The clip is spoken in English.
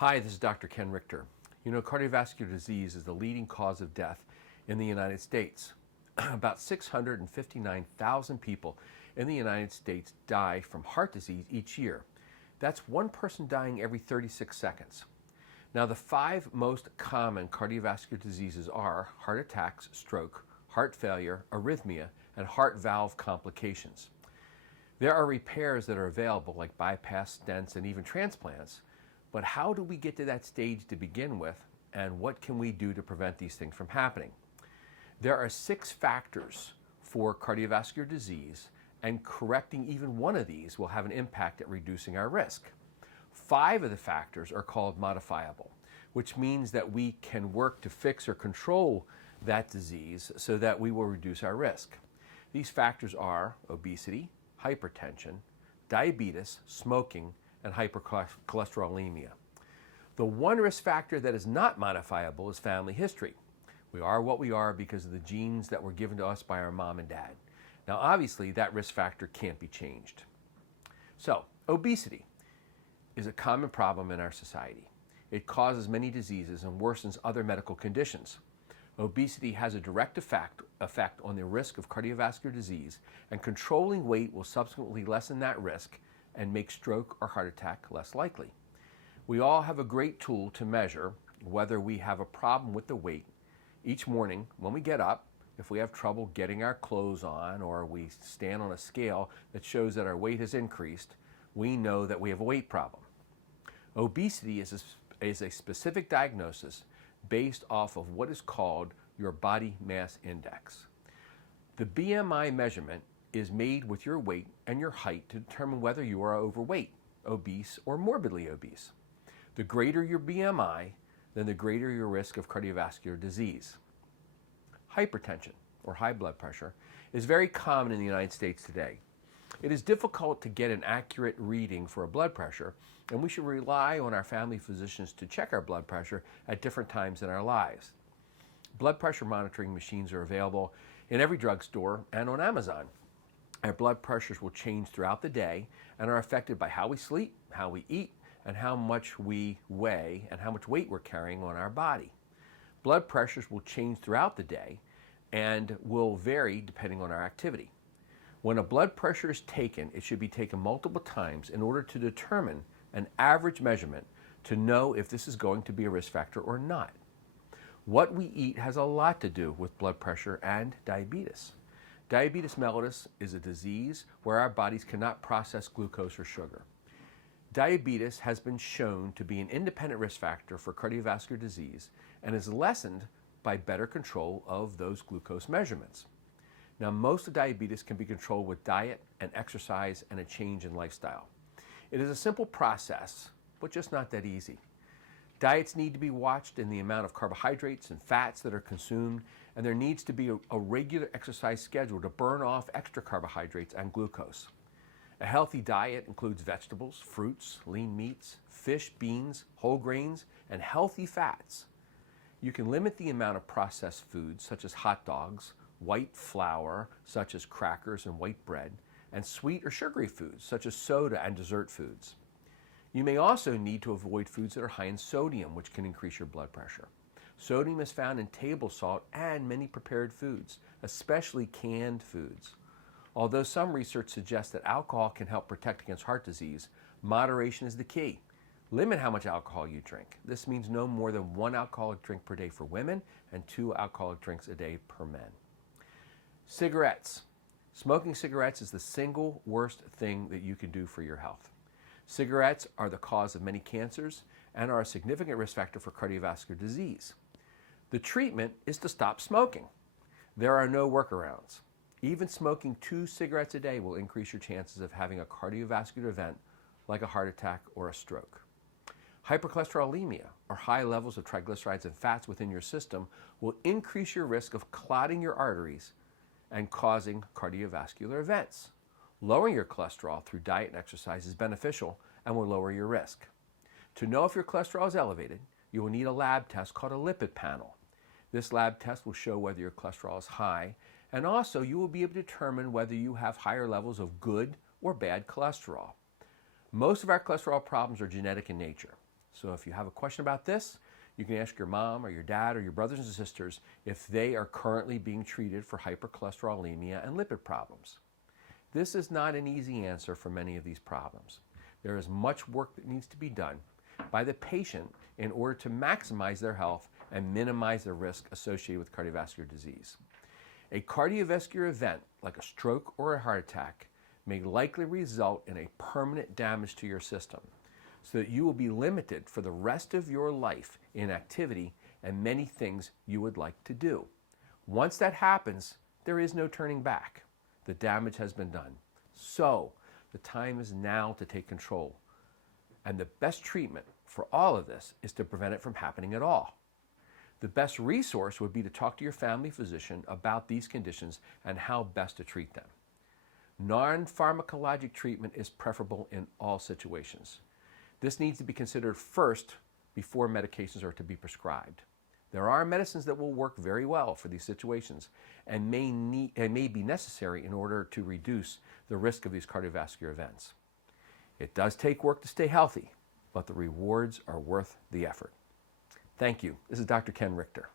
Hi, this is Dr. Ken Richter. You know, cardiovascular disease is the leading cause of death in the United States. About 659,000 people in the United States die from heart disease each year. That's one person dying every 36 seconds. Now, the five most common cardiovascular diseases are heart attacks, stroke, heart failure, arrhythmia, and heart valve complications. There are repairs that are available, like bypass stents and even transplants, but how do we get to that stage to begin with, and what can we do to prevent these things from happening? There are 6 factors for cardiovascular disease, and correcting even one of these will have an impact at reducing our risk. 5 of the factors are called modifiable, which means that we can work to fix or control that disease so that we will reduce our risk. These factors are obesity, hypertension, diabetes, smoking, and hypercholesterolemia. The one risk factor that is not modifiable is family history. We are what we are because of the genes that were given to us by our mom and dad. Now, obviously, that risk factor can't be changed. So, obesity is a common problem in our society. It causes many diseases and worsens other medical conditions. Obesity has a direct effect on the risk of cardiovascular disease, and controlling weight will subsequently lessen that risk and make stroke or heart attack less likely. We all have a great tool to measure whether we have a problem with the weight. Each morning when we get up, if we have trouble getting our clothes on or we stand on a scale that shows that our weight has increased, we know that we have a weight problem. Obesity is a specific diagnosis based off of what is called your body mass index. The BMI measurement is made with your weight and your height to determine whether you are overweight, obese, or morbidly obese. The greater your BMI, then the greater your risk of cardiovascular disease. Hypertension, or high blood pressure, is very common in the United States today. It is difficult to get an accurate reading for a blood pressure, and we should rely on our family physicians to check our blood pressure at different times in our lives. Blood pressure monitoring machines are available in every drugstore and on Amazon. Our blood pressures will change throughout the day and are affected by how we sleep, how we eat, and how much we weigh and how much weight we're carrying on our body. Blood pressures will change throughout the day and will vary depending on our activity. When a blood pressure is taken, it should be taken multiple times in order to determine an average measurement to know if this is going to be a risk factor or not. What we eat has a lot to do with blood pressure and diabetes. Diabetes mellitus is a disease where our bodies cannot process glucose or sugar. Diabetes has been shown to be an independent risk factor for cardiovascular disease and is lessened by better control of those glucose measurements. Now, most of diabetes can be controlled with diet and exercise and a change in lifestyle. It is a simple process, but just not that easy. Diets need to be watched in the amount of carbohydrates and fats that are consumed, and there needs to be a regular exercise schedule to burn off extra carbohydrates and glucose. A healthy diet includes vegetables, fruits, lean meats, fish, beans, whole grains, and healthy fats. You can limit the amount of processed foods such as hot dogs, white flour such as crackers and white bread, and sweet or sugary foods such as soda and dessert foods. You may also need to avoid foods that are high in sodium, which can increase your blood pressure. Sodium is found in table salt and many prepared foods, especially canned foods. Although some research suggests that alcohol can help protect against heart disease, moderation is the key. Limit how much alcohol you drink. This means no more than 1 alcoholic drink per day for women and 2 alcoholic drinks a day per men. Cigarettes. Smoking cigarettes is the single worst thing that you can do for your health. Cigarettes are the cause of many cancers and are a significant risk factor for cardiovascular disease. The treatment is to stop smoking. There are no workarounds. Even smoking 2 cigarettes a day will increase your chances of having a cardiovascular event like a heart attack or a stroke. Hypercholesterolemia, or high levels of triglycerides and fats within your system, will increase your risk of clotting your arteries and causing cardiovascular events. Lowering your cholesterol through diet and exercise is beneficial and will lower your risk. To know if your cholesterol is elevated, you will need a lab test called a lipid panel. This lab test will show whether your cholesterol is high, and also you will be able to determine whether you have higher levels of good or bad cholesterol. Most of our cholesterol problems are genetic in nature. So if you have a question about this, you can ask your mom or your dad or your brothers and sisters if they are currently being treated for hypercholesterolemia and lipid problems. This is not an easy answer for many of these problems. There is much work that needs to be done by the patient in order to maximize their health and minimize the risk associated with cardiovascular disease. A cardiovascular event, like a stroke or a heart attack, may likely result in a permanent damage to your system, so that you will be limited for the rest of your life in activity and many things you would like to do. Once that happens, there is no turning back. The damage has been done. So, the time is now to take control. And the best treatment for all of this is to prevent it from happening at all. The best resource would be to talk to your family physician about these conditions and how best to treat them. Non-pharmacologic treatment is preferable in all situations. This needs to be considered first before medications are to be prescribed. There are medicines that will work very well for these situations and may be necessary in order to reduce the risk of these cardiovascular events. It does take work to stay healthy, but the rewards are worth the effort. Thank you. This is Dr. Ken Richter.